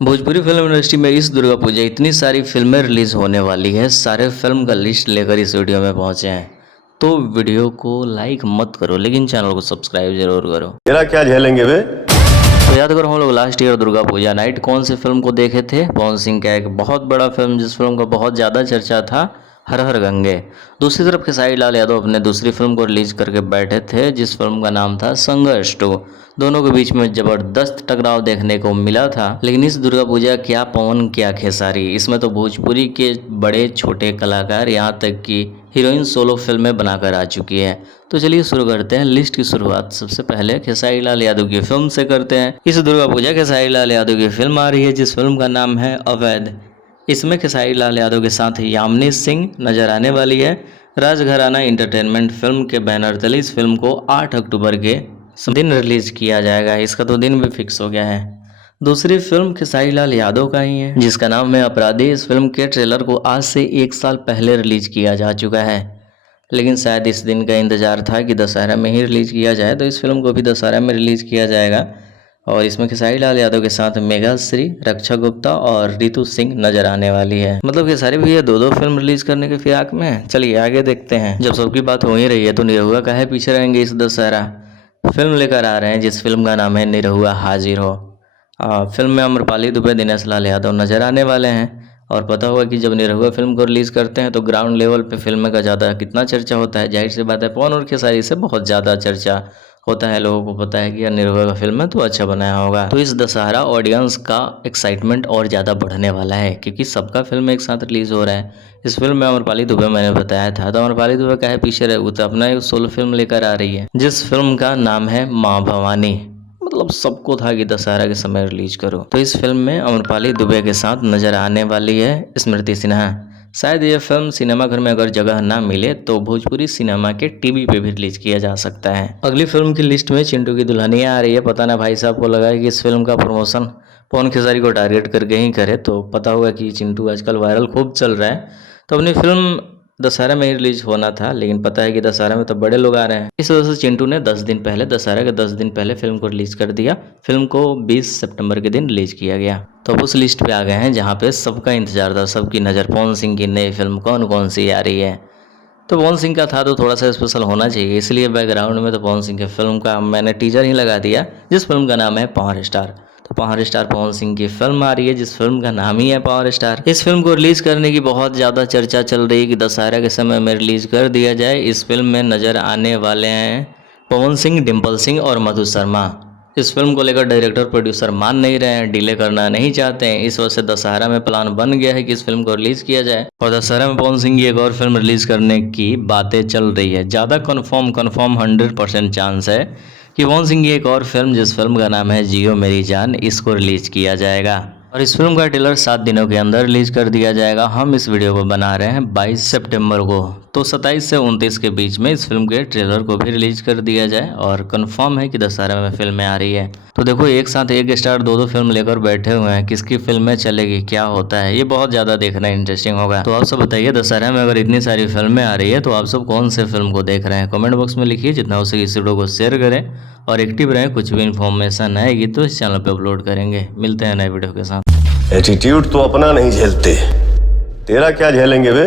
Bhojpuri film industry में इस दुर्गा पूजा इतनी सारी फिल्में रिलीज होने वाली है। सारे फिल्म का लिस्ट लेकर इस वीडियो में पहुंचे हैं। तो वीडियो को लाइक मत करो लेकिन चैनल को सब्सक्राइब जरूर करो। तेरा क्या झेलेंगे वे? तो याद करो, हम लोग last year Durga Puja night कौन सी फिल्म को देखे थे? पवन सिंह का एक बहुत बड़ा फिल्म, जिस फिल्म का बहुत ज़्यादा चर्चा था, हर हर गंगे। दूसरी तरफ खेसारी लाल यादव अपने दूसरी फिल्म को रिलीज करके बैठे थे, जिस फिल्म का नाम था संघर्ष 2। दोनों के बीच में जबरदस्त टकराव देखने को मिला था। लेकिन इस दुर्गा पूजा क्या पवन क्या खेसारी, इसमें तो भोजपुरी के बड़े छोटे कलाकार, यहाँ तक कि हीरोइन सोलो फिल्में बनाकर आ चुकी है। तो चलिए शुरू करते हैं। लिस्ट की शुरुआत सबसे पहले खेसारी लाल यादव की फिल्म से करते हैं। इस दुर्गा पूजा खेसारी लाल यादव की फिल्म आ रही है, जिस फिल्म का नाम है अवैध। इसमें खेसारी लाल यादव के साथ यामिनी सिंह नजर आने वाली है। राजघराना एंटरटेनमेंट फिल्म के बैनर तले इस फिल्म को 8 अक्टूबर के दिन रिलीज किया जाएगा। इसका तो दिन भी फिक्स हो गया है। दूसरी फिल्म खेसारी लाल यादव का ही है, जिसका नाम है अपराधी। इस फिल्म के ट्रेलर को आज से 1 साल पहले रिलीज किया जा चुका है, लेकिन शायद इस दिन का इंतजार था कि दशहरा में ही रिलीज किया जाए, तो इस फिल्म को भी दशहरा में रिलीज किया जाएगा। और इसमें खेसारी लाल यादव के साथ मेघा श्री, रक्षा गुप्ता और रितु सिंह नजर आने वाली है। मतलब खेसारी भैया दो फिल्म रिलीज करने के फिराक में हैं। चलिए आगे देखते हैं। जब सबकी बात हो ही रही है तो निरहुआ काहे पीछे रहेंगे। इस दशहरा फिल्म लेकर आ रहे हैं, जिस फिल्म का नाम है निरहुआ हाजिर हो। फिल्म में अम्रपाली दुबे, दिनेश लाल यादव नजर आने वाले हैं। और पता होगा कि जब निरहुआ फिल्म को रिलीज़ करते हैं तो ग्राउंड लेवल पे फिल्म का ज़्यादा कितना चर्चा होता है। जाहिर सी बात है, पवन और खेसारी से बहुत ज़्यादा चर्चा होता है। लोगों को पता है कि यार निरहुआ का फिल्म है तो अच्छा बनाया होगा। तो इस दशहरा ऑडियंस का एक्साइटमेंट और ज़्यादा बढ़ने वाला है, क्योंकि सबका फिल्म एक साथ रिलीज़ हो रहा है। इस फिल्म में अम्रपाली दुबे मैंने बताया था, तो अम्रपाली दुबे काहे पीछे रहे, वो तो अपना एक सोलो फिल्म लेकर आ रही है, जिस फिल्म का नाम है माँ भवानी। मतलब सबको था कि दशहरा के समय रिलीज करो। तो इस फिल्म में अम्रपाली दुबे के साथ नजर आने वाली है स्मृति सिन्हा। शायद ये फिल्म सिनेमाघर में अगर जगह ना मिले तो भोजपुरी सिनेमा के टीवी पे भी रिलीज किया जा सकता है। अगली फिल्म की लिस्ट में चिंटू की दुल्हनिया आ रही है। पता ना भाई साहब को लगा है कि इस फिल्म का प्रमोशन पवन खेसारी को टारगेट करके ही करे, तो पता होगा कि चिंटू आजकल वायरल खूब चल रहा है। तो अपनी फिल्म दशहरा में ही रिलीज होना था, लेकिन पता है कि दशहरा में तो बड़े लोग आ रहे हैं। इस वजह से चिंटू ने 10 दिन पहले, दशहरा के 10 दिन पहले फिल्म को रिलीज कर दिया। फिल्म को 20 सितंबर के दिन रिलीज किया गया। तो अब उस लिस्ट पे आ गए हैं जहाँ पे सबका इंतजार था, सबकी नज़र पवन सिंह की नई फिल्म कौन कौन सी आ रही है। तो पवन सिंह का था तो थोड़ा सा स्पेशल होना चाहिए, इसलिए बैकग्राउंड में तो पवन सिंह के फिल्म का मैंने टीजर ही लगा दिया, जिस फिल्म का नाम है पावर स्टार। तो पावर स्टार पवन सिंह की फिल्म आ रही है, जिस फिल्म का नाम ही है पावर स्टार। इस फिल्म को रिलीज करने की बहुत ज़्यादा चर्चा चल रही है कि दशहरा के समय में रिलीज कर दिया जाए। इस फिल्म में नज़र आने वाले हैं पवन सिंह, डिम्पल सिंह और मधु शर्मा। इस फिल्म को लेकर डायरेक्टर प्रोड्यूसर मान नहीं रहे हैं, डिले करना नहीं चाहते हैं। इस वजह से दशहरा में प्लान बन गया है कि इस फिल्म को रिलीज किया जाए। और दशहरा में पवन सिंह की एक और फिल्म रिलीज करने की बातें चल रही है। ज़्यादा कन्फर्म 100% चांस है कि पवन सिंह की एक और फिल्म, जिस फिल्म का नाम है जियो मेरी जान, इसको रिलीज किया जाएगा। और इस फिल्म का ट्रेलर 7 दिनों के अंदर रिलीज कर दिया जाएगा। हम इस वीडियो को बना रहे हैं 22 सितंबर को, तो 27 से 29 के बीच में इस फिल्म के ट्रेलर को भी रिलीज कर दिया जाए। और कंफर्म है कि दशहरा में फिल्में आ रही है। तो देखो, एक साथ एक स्टार दो फिल्म लेकर बैठे हुए हैं, किसकी फिल्में चलेगी, क्या होता है, ये बहुत ज़्यादा देखना इंटरेस्टिंग होगा। तो आप सब बताइए, दशहरा में अगर इतनी सारी फिल्में आ रही है तो आप सब कौन से फिल्म को देख रहे हैं? कमेंट बॉक्स में लिखिए। जितना हो सके इस वीडियो को शेयर करें और एक्टिव रहें। कुछ भी इन्फॉर्मेशन आएगी तो इस चैनल पर अपलोड करेंगे। मिलते हैं नए वीडियो के साथ। एटीट्यूड तो अपना नहीं झेलते, तेरा क्या झेलेंगे वे?